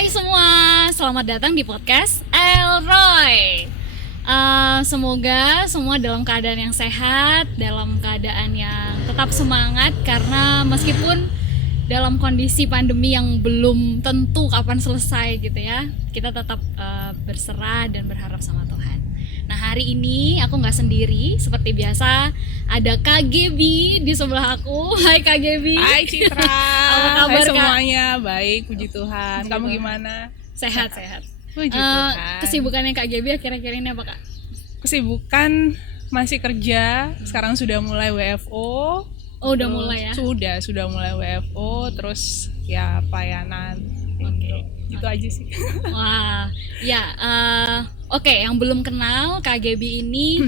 Hai semua, selamat datang di podcast Elroy. Semoga semua dalam keadaan yang sehat, dalam keadaan yang tetap semangat. Karena meskipun dalam kondisi pandemi yang belum tentu kapan selesai gitu ya, kita tetap berserah dan berharap sama Tuhan. Nah, hari ini aku nggak sendiri, seperti biasa ada Kak Gaby di sebelah aku. Hai Kak Gaby. Hai Citra. Apa kabar, Hai Kak? semuanya, baik, puji Tuhan. Puji Kamu Tuhan. gimana? Sehat. Puji Tuhan. Kesibukannya Kak Gaby akhir-akhir ini apa, Kak? Kesibukan masih kerja, sekarang sudah mulai WFO. Oh, udah mulai ya? Sudah mulai WFO, terus ya pelayanan. Oke. Itu aja sih. Wah, ya. Oke, yang belum kenal Kak Gaby ini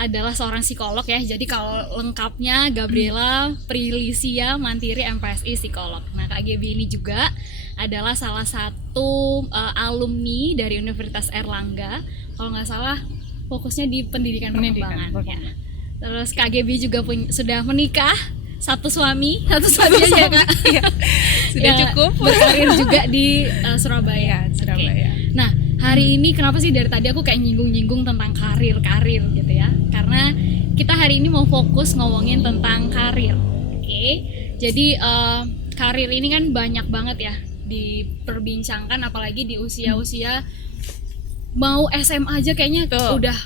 adalah seorang psikolog ya. Jadi kalau lengkapnya Gabriela Prilisia Mantiri MPSI psikolog. Nah, Kak Gaby ini juga adalah salah satu alumni dari Universitas Erlangga. Kalau nggak salah fokusnya di pendidikan perkembangan. Ya. Terus Kak Gaby juga sudah menikah, satu suami aja ya, Kak. Iya, sudah Ya, cukup. Berkarir juga di Surabaya. Surabaya. Oke. Nah, hari ini kenapa sih dari tadi aku kayak nyinggung-nyinggung tentang karir gitu ya? Karena kita hari ini mau fokus ngomongin tentang karir. Oke. Jadi karir ini kan banyak banget ya diperbincangkan, apalagi di usia-usia mau SMA aja kayaknya udah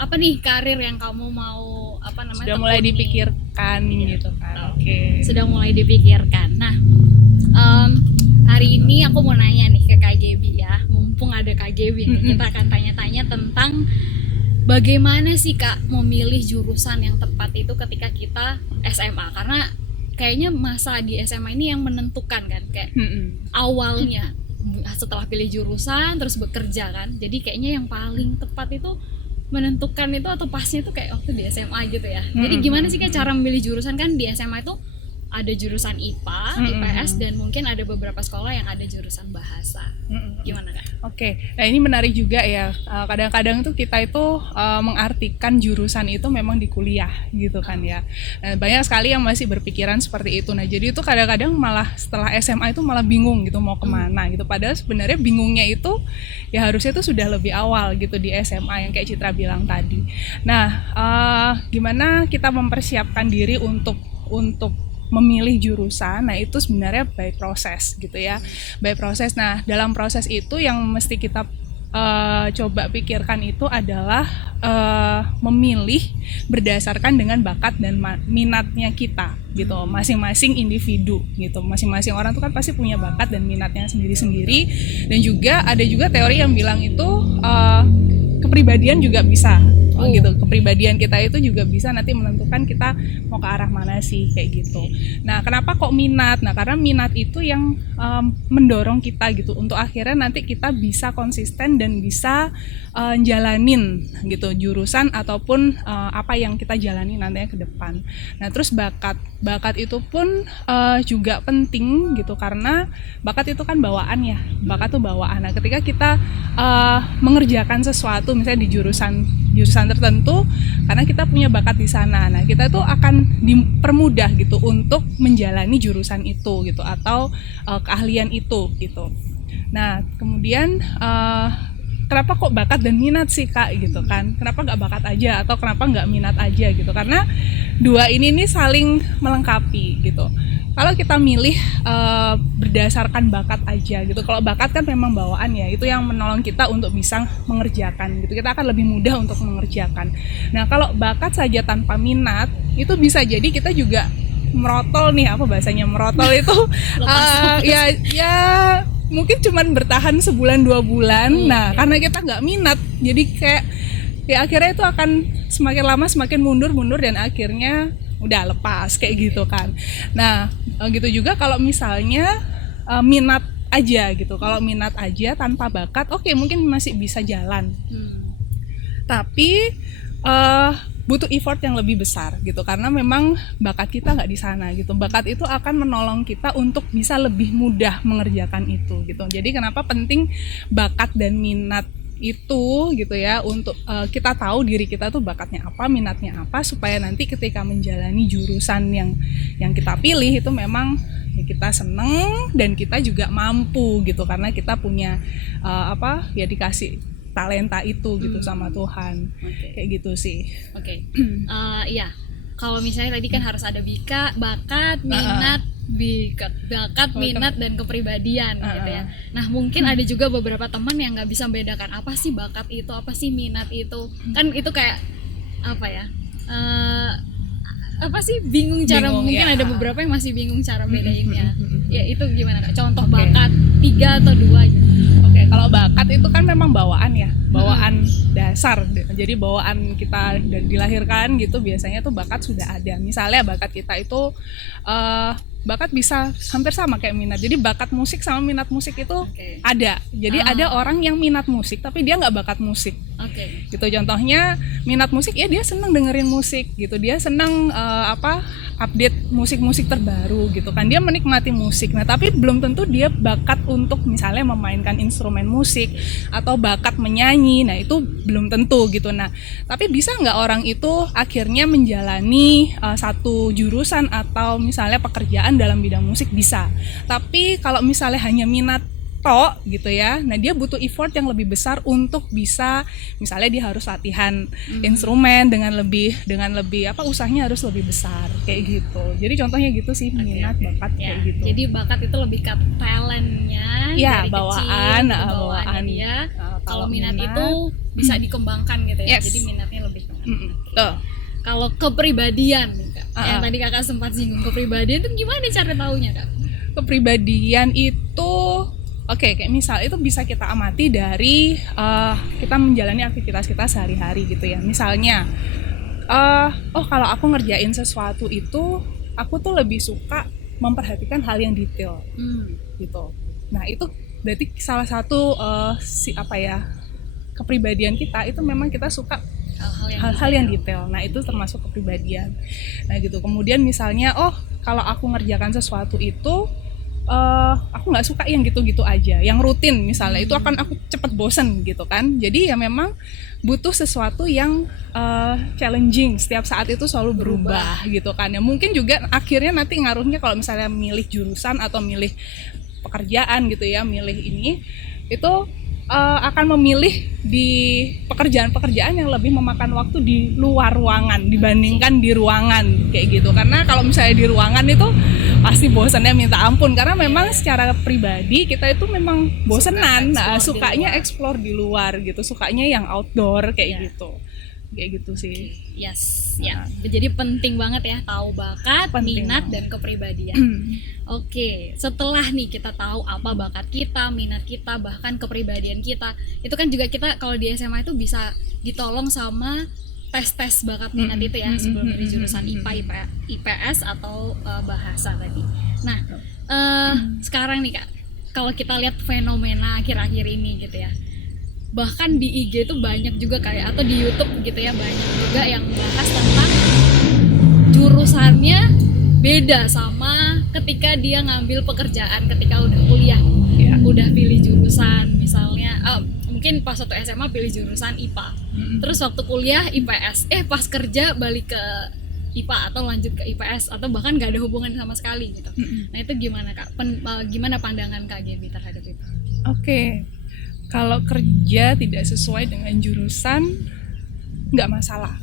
apa nih karir yang kamu mau Sudah mulai tekuni. dipikirkan gitu kan. Oke. Sudah mulai dipikirkan. Nah, hari ini aku mau nanya nih ke Kak Gaby ya, mumpung ada Kak Gaby nih, kita akan tanya-tanya tentang bagaimana sih Kak memilih jurusan yang tepat itu ketika kita SMA, karena kayaknya masa di SMA ini yang menentukan kan, kayak awalnya setelah pilih jurusan terus bekerja kan, jadi kayaknya yang paling tepat itu menentukan itu atau pasnya itu kayak waktu di SMA gitu ya. Jadi gimana sih Kak cara memilih jurusan? Kan di SMA itu ada jurusan IPA, IPS, dan mungkin ada beberapa sekolah yang ada jurusan bahasa. Gimana Kak? Oke, nah ini menarik juga ya. Kadang-kadang tuh kita itu mengartikan jurusan itu memang di kuliah gitu kan ya. Nah, banyak sekali yang masih berpikiran seperti itu. Nah jadi itu kadang-kadang malah setelah SMA itu malah bingung gitu mau kemana gitu. Padahal sebenarnya bingungnya itu ya harusnya itu sudah lebih awal gitu di SMA yang kayak Citra bilang tadi. Nah gimana kita mempersiapkan diri untuk memilih jurusan, nah itu sebenarnya by proses gitu ya, by proses. Nah dalam proses itu yang mesti kita coba pikirkan itu adalah memilih berdasarkan dengan bakat dan minatnya kita gitu, masing-masing individu gitu, masing-masing orang tuh kan pasti punya bakat dan minatnya sendiri-sendiri. Dan juga ada juga teori yang bilang itu kepribadian juga bisa gitu, kepribadian kita itu juga bisa nanti menentukan kita mau ke arah mana sih kayak gitu. Nah kenapa kok minat? Nah karena minat itu yang mendorong kita gitu untuk akhirnya nanti kita bisa konsisten dan bisa jalanin gitu jurusan ataupun apa yang kita jalani nantinya ke depan. Nah terus bakat itu pun juga penting gitu, karena bakat itu kan bawaan ya, bakat tuh bawaan. Nah ketika kita mengerjakan sesuatu misalnya di jurusan tertentu, karena kita punya bakat di sana, nah kita tuh akan dipermudah gitu untuk menjalani jurusan itu gitu atau keahlian itu gitu. Nah kemudian kenapa kok bakat dan minat sih Kak gitu kan, kenapa nggak bakat aja atau kenapa nggak minat aja gitu, karena dua ini nih saling melengkapi gitu. Kalau kita milih berdasarkan bakat aja gitu, kalau bakat kan memang bawaan ya, itu yang menolong kita untuk bisa mengerjakan gitu, kita akan lebih mudah untuk mengerjakan. Nah kalau bakat saja tanpa minat, itu bisa jadi kita juga merotol nih, apa bahasanya merotol itu ya mungkin cuman bertahan sebulan 2 bulan. Nah karena kita nggak minat, jadi kayak ya akhirnya itu akan semakin lama semakin mundur dan akhirnya udah lepas kayak gitu kan. Nah gitu juga kalau misalnya minat aja gitu, kalau minat aja tanpa bakat oke, mungkin masih bisa jalan, tapi butuh effort yang lebih besar gitu, karena memang bakat kita nggak di sana gitu. Bakat itu akan menolong kita untuk bisa lebih mudah mengerjakan itu gitu. Jadi kenapa penting bakat dan minat itu gitu ya, untuk kita tahu diri kita tuh bakatnya apa, minatnya apa, supaya nanti ketika menjalani jurusan yang kita pilih itu memang ya kita seneng dan kita juga mampu gitu karena kita punya dikasih talenta itu gitu sama Tuhan. Kayak gitu sih. Iya, kalau misalnya tadi kan harus ada bakat, minat, minat dan kepribadian gitu ya. Nah mungkin ada juga beberapa teman yang nggak bisa membedakan apa sih bakat itu, apa sih minat itu. Kan itu kayak bingung cara, mungkin ada beberapa yang masih bingung cara bedainnya. Ya itu gimana Kak? Contoh bakat 3 atau 2 gitu. Kalau bakat itu kan memang bawaan ya, bawaan dasar. Jadi bawaan kita dan dilahirkan gitu, biasanya tuh bakat sudah ada. Misalnya bakat kita itu bakat bisa hampir sama kayak minat. Jadi bakat musik sama minat musik itu ada. Jadi ada orang yang minat musik tapi dia nggak bakat musik. Gitu contohnya minat musik ya dia senang dengerin musik gitu. Dia senang update musik-musik terbaru gitu kan. Dia menikmati musik. Nah, tapi belum tentu dia bakat untuk misalnya memainkan instrumen musik atau bakat menyanyi. Nah, itu belum tentu gitu. Nah, tapi bisa nggak orang itu akhirnya menjalani satu jurusan atau misalnya pekerjaan dalam bidang musik? Bisa. Tapi kalau misalnya hanya minat gitu ya, nah dia butuh effort yang lebih besar untuk bisa, misalnya dia harus latihan instrumen dengan lebih usahanya harus lebih besar kayak gitu. Jadi contohnya gitu sih, minat, bakat kayak gitu. Jadi bakat itu lebih ke talentnya dari bawaan dia. Kalau minat itu bisa dikembangkan gitu ya. Jadi minatnya lebih. Kalau kepribadian Kak, yang tadi Kakak sempat singgung, kepribadian itu gimana cara taunya Kak? Kepribadian itu kayak misal itu bisa kita amati dari kita menjalani aktivitas kita sehari-hari gitu ya. Misalnya, kalau aku ngerjain sesuatu itu, aku tuh lebih suka memperhatikan hal yang detail, gitu. Nah itu berarti salah satu kepribadian kita itu memang kita suka hal-hal yang detail. Nah itu termasuk kepribadian. Nah gitu. Kemudian misalnya, kalau aku ngerjakan sesuatu itu aku nggak suka yang gitu-gitu aja, yang rutin misalnya, itu akan aku cepet bosen gitu kan. Jadi ya memang butuh sesuatu yang challenging, setiap saat itu selalu berubah gitu kan. Ya mungkin juga akhirnya nanti ngaruhnya kalau misalnya milih jurusan atau milih pekerjaan gitu ya, milih ini itu akan memilih di pekerjaan-pekerjaan yang lebih memakan waktu di luar ruangan dibandingkan di ruangan kayak gitu. Karena kalau misalnya di ruangan itu pasti bosannya minta ampun, karena memang secara pribadi kita itu memang bosenan, sukanya explore di luar gitu, sukanya yang outdoor kayak gitu sih. Jadi penting banget ya tahu bakat, minat dan kepribadian. Setelah nih kita tahu apa bakat kita, minat kita, bahkan kepribadian kita, itu kan juga kita kalau di SMA itu bisa ditolong sama tes bakat minat itu ya, sebelum pilih jurusan IPA, IPS atau bahasa tadi. Nah, sekarang nih Kak, kalau kita lihat fenomena akhir-akhir ini gitu ya, bahkan di IG itu banyak juga kayak, atau di YouTube gitu ya, banyak juga yang bahas tentang jurusannya beda sama ketika dia ngambil pekerjaan ketika udah kuliah. Udah pilih jurusan misalnya mungkin pas waktu SMA pilih jurusan IPA, terus waktu kuliah IPS, pas kerja balik ke IPA atau lanjut ke IPS, atau bahkan gak ada hubungan sama sekali gitu. Nah itu gimana Kak? Gimana pandangan Kak Gaby terhadap itu? Kalau kerja tidak sesuai dengan jurusan nggak masalah,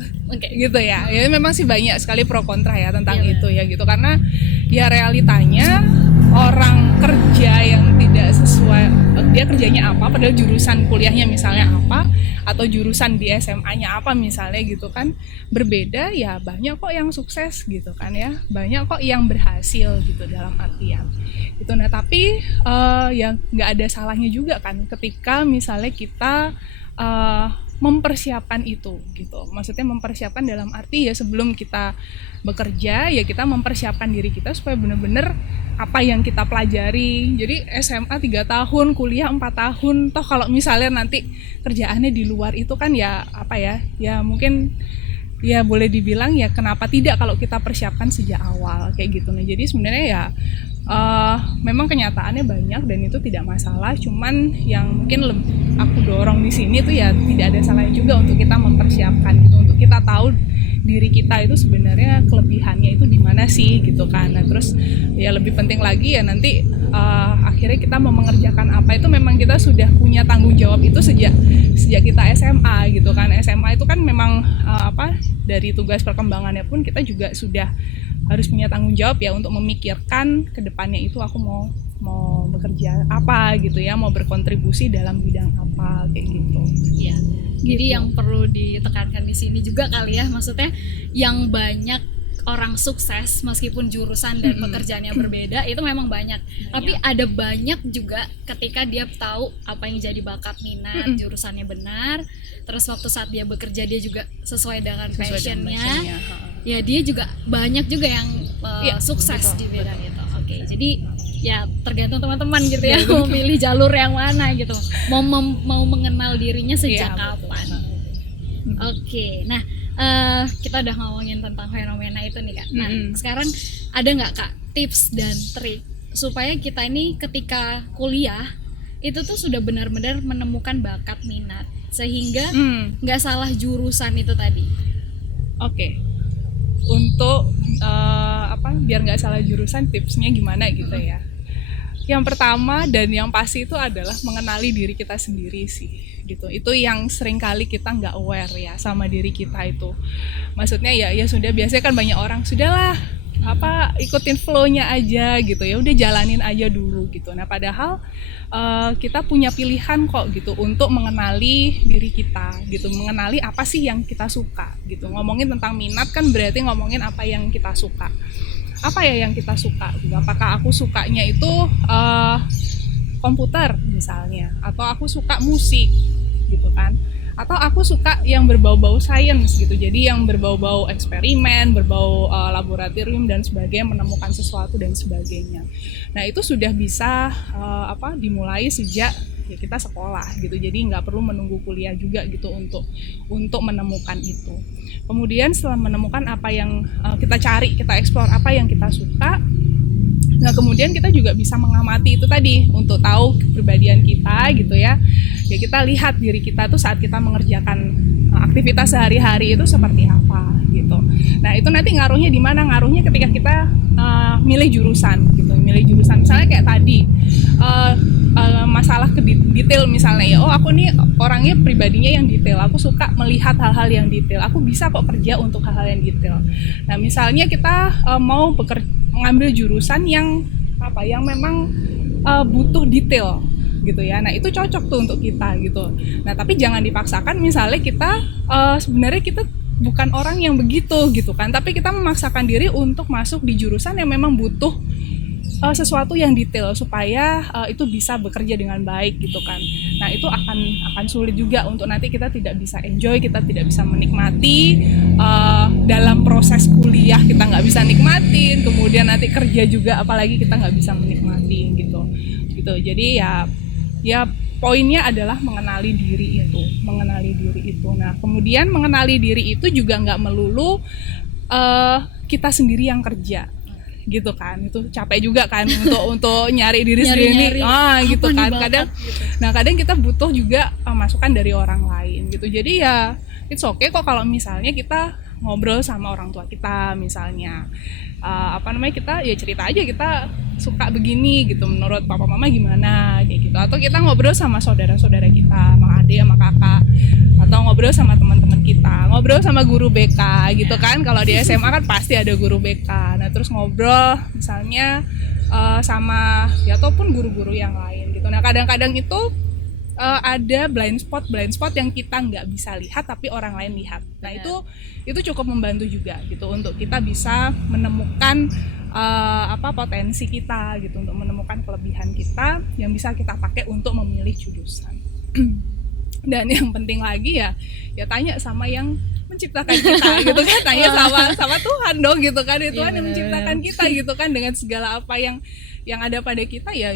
gitu ya. Ya memang sih banyak sekali pro kontra ya tentang itu ya gitu, karena ya realitanya orang kerja yang tidak sesuai, dia kerjanya apa padahal jurusan kuliahnya misalnya apa, atau jurusan di SMA-nya apa misalnya gitu kan, berbeda ya. Banyak kok yang sukses gitu kan ya, banyak kok yang berhasil gitu dalam artian gitu. Nah tapi ya nggak ada salahnya juga kan ketika misalnya kita mempersiapkan itu gitu. Maksudnya mempersiapkan dalam arti ya sebelum kita bekerja ya kita mempersiapkan diri kita supaya benar-benar apa yang kita pelajari. Jadi SMA 3 tahun, kuliah 4 tahun, toh kalau misalnya nanti kerjaannya di luar itu kan ya ya mungkin ya boleh dibilang ya kenapa tidak kalau kita persiapkan sejak awal kayak gitu. Nah jadi sebenarnya ya memang kenyataannya banyak dan itu tidak masalah, cuman yang mungkin aku dorong di sini tuh ya tidak ada salahnya juga untuk kita mempersiapkan gitu, untuk kita tahu diri kita itu sebenarnya kelebihannya itu di mana sih gitu kan. Nah terus ya lebih penting lagi ya nanti akhirnya kita mau mengerjakan apa itu memang kita sudah punya tanggung jawab itu sejak kita SMA gitu kan. SMA itu kan memang dari tugas perkembangannya pun kita juga sudah harus punya tanggung jawab ya untuk memikirkan ke depannya itu aku mau bekerja apa gitu ya, mau berkontribusi dalam bidang apa kayak gitu. Iya. Jadi yang perlu ditekankan di sini juga kali ya, maksudnya yang banyak orang sukses meskipun jurusan dan pekerjaannya berbeda itu memang banyak. Tapi ada banyak juga ketika dia tahu apa yang jadi bakat minat, jurusannya benar, terus waktu saat dia bekerja dia juga sesuai dengan passionnya. Ya dia juga banyak juga yang sukses di bidang itu. Oke, jadi ya tergantung teman-teman gitu ya mau pilih jalur yang mana gitu, mau mengenal dirinya sejak kapan. Oke, nah kita udah ngomongin tentang fenomena itu nih Kak. Nah sekarang ada nggak Kak tips dan trik supaya kita ini ketika kuliah itu tuh sudah benar-benar menemukan bakat minat sehingga nggak salah jurusan itu tadi? Oke. Untuk biar nggak salah jurusan, tipsnya gimana gitu ya. Yang pertama dan yang pasti itu adalah mengenali diri kita sendiri sih gitu. Itu yang sering kali kita nggak aware ya sama diri kita itu. Maksudnya ya sudah, biasanya kan banyak orang sudahlah ikutin flow-nya aja gitu ya, udah jalanin aja dulu gitu. Nah padahal kita punya pilihan kok gitu untuk mengenali diri kita gitu, mengenali apa sih yang kita suka gitu. Ngomongin tentang minat kan berarti ngomongin apa yang kita suka. Apa ya yang kita suka gitu. Apakah aku sukanya itu komputer misalnya, atau aku suka musik gitu kan, atau aku suka yang berbau-bau sains gitu, jadi yang berbau-bau eksperimen, berbau laboratorium dan sebagainya, menemukan sesuatu dan sebagainya. Nah itu sudah bisa dimulai sejak ya kita sekolah gitu, jadi nggak perlu menunggu kuliah juga gitu untuk menemukan itu. Kemudian setelah menemukan apa yang kita cari, kita eksplor apa yang kita suka. Nah kemudian kita juga bisa mengamati itu tadi untuk tahu kepribadian kita gitu ya. Ya kita lihat diri kita tuh saat kita mengerjakan aktivitas sehari-hari itu seperti apa gitu. Nah itu nanti ngaruhnya di mana? Ngaruhnya ketika kita milih jurusan gitu. Milih jurusan misalnya kayak tadi masalah ke detail misalnya ya. Oh aku nih orangnya pribadinya yang detail. Aku suka melihat hal-hal yang detail. Aku bisa kok kerja untuk hal-hal yang detail. Nah misalnya kita mau mengambil jurusan yang memang butuh detail gitu ya. Nah itu cocok tuh untuk kita gitu. Nah tapi jangan dipaksakan, misalnya kita sebenarnya kita bukan orang yang begitu gitu kan, tapi kita memaksakan diri untuk masuk di jurusan yang memang butuh sesuatu yang detail supaya itu bisa bekerja dengan baik gitu kan. Nah itu akan sulit juga untuk nanti kita tidak bisa enjoy, kita tidak bisa menikmati dalam proses kuliah, kita nggak bisa nikmatin, kemudian nanti kerja juga apalagi kita nggak bisa menikmati gitu. Jadi ya poinnya adalah mengenali diri itu. Nah kemudian mengenali diri itu juga nggak melulu kita sendiri yang kerja gitu kan, itu capek juga kan untuk nyari diri sendiri gitu kan. Kadang kita butuh juga masukan dari orang lain gitu. Jadi ya it's okay kok kalau misalnya kita ngobrol sama orang tua kita misalnya, kita ya cerita aja kita suka begini gitu, menurut papa mama gimana kayak gitu, atau kita ngobrol sama saudara-saudara kita, sama adik sama kakak, atau ngobrol sama teman-teman kita, ngobrol sama guru BK gitu kan. Kalau di SMA kan pasti ada guru BK. Nah terus ngobrol misalnya sama ya ataupun guru-guru yang lain gitu. Nah kadang-kadang itu ada blind spot yang kita nggak bisa lihat tapi orang lain lihat. Nah itu cukup membantu juga gitu untuk kita bisa menemukan potensi kita gitu, untuk menemukan kelebihan kita yang bisa kita pakai untuk memilih jurusan. Dan yang penting lagi ya tanya sama yang menciptakan kita gitu kan, tanya sama Tuhan dong gitu kan. Tuhan yang menciptakan kita gitu kan, dengan segala apa yang ada pada kita ya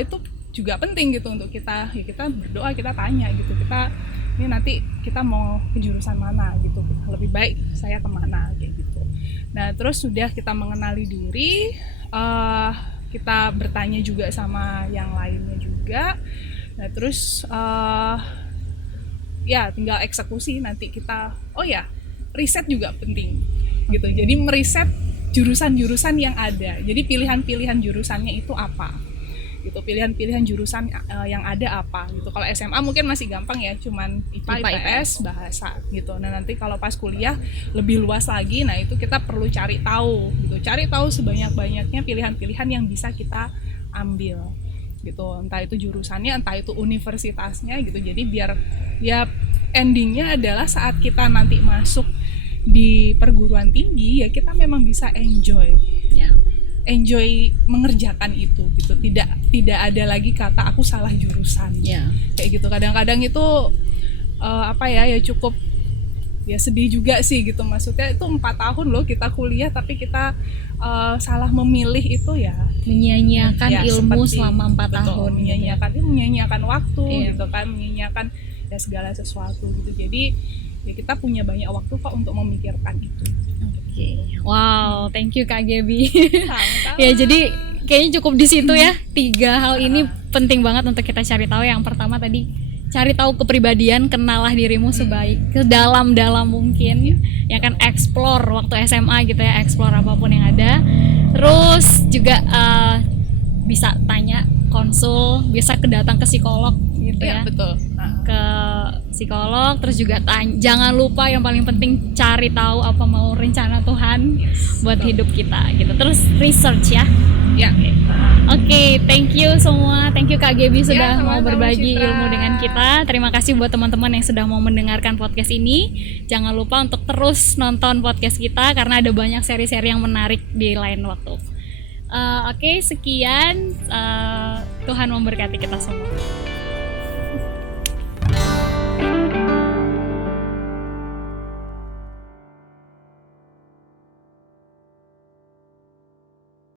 itu juga penting gitu untuk kita berdoa, kita tanya gitu, kita ini nanti kita mau ke jurusan mana gitu, lebih baik saya kemana kayak gitu. Nah terus sudah kita mengenali diri, kita bertanya juga sama yang lainnya juga. Nah terus tinggal eksekusi nanti kita riset juga penting gitu. Jadi meriset jurusan-jurusan yang ada. Jadi pilihan-pilihan jurusannya itu apa? Gitu, pilihan-pilihan jurusan yang ada apa gitu. Kalau SMA mungkin masih gampang ya, cuman IPA, IPS, bahasa gitu. Nah, nanti kalau pas kuliah lebih luas lagi, nah itu kita perlu cari tahu gitu. Cari tahu sebanyak-banyaknya pilihan-pilihan yang bisa kita ambil gitu. Entah itu jurusannya, entah itu universitasnya gitu. Jadi biar ya endingnya adalah saat kita nanti masuk di perguruan tinggi ya kita memang bisa enjoy. Ya. Enjoy mengerjakan itu gitu, tidak ada lagi kata aku salah jurusan kayak gitu. Kadang-kadang itu ya cukup ya sedih juga sih gitu, maksudnya itu 4 tahun loh kita kuliah tapi kita salah memilih itu ya menyia-nyiakan ilmu selama 4 tahun menyanyiakan waktu gitu kan, menyanyiakan ya segala sesuatu gitu. Jadi ya kita punya banyak waktu kok untuk memikirkan itu. Wow, thank you Kak Gaby. Ya jadi kayaknya cukup di situ ya. 3 hal ini penting banget untuk kita cari tahu. Yang pertama tadi cari tahu kepribadian, kenalah dirimu sedalam-dalam mungkin. Ya kan, explore waktu SMA gitu ya, explore apapun yang ada. Terus juga bisa tanya, konsul, bisa datang ke psikolog gitu ya. Betul. Ke psikolog, terus juga jangan lupa yang paling penting cari tahu apa mau rencana Tuhan buat hidup kita gitu. Terus research ya. Oke, thank you semua. Thank you Kak Gaby sudah mau berbagi ilmu dengan kita. Terima kasih buat teman-teman yang sudah mau mendengarkan podcast ini. Jangan lupa untuk terus nonton podcast kita karena ada banyak seri-seri yang menarik di lain waktu. Oke, sekian. Tuhan memberkati kita semua.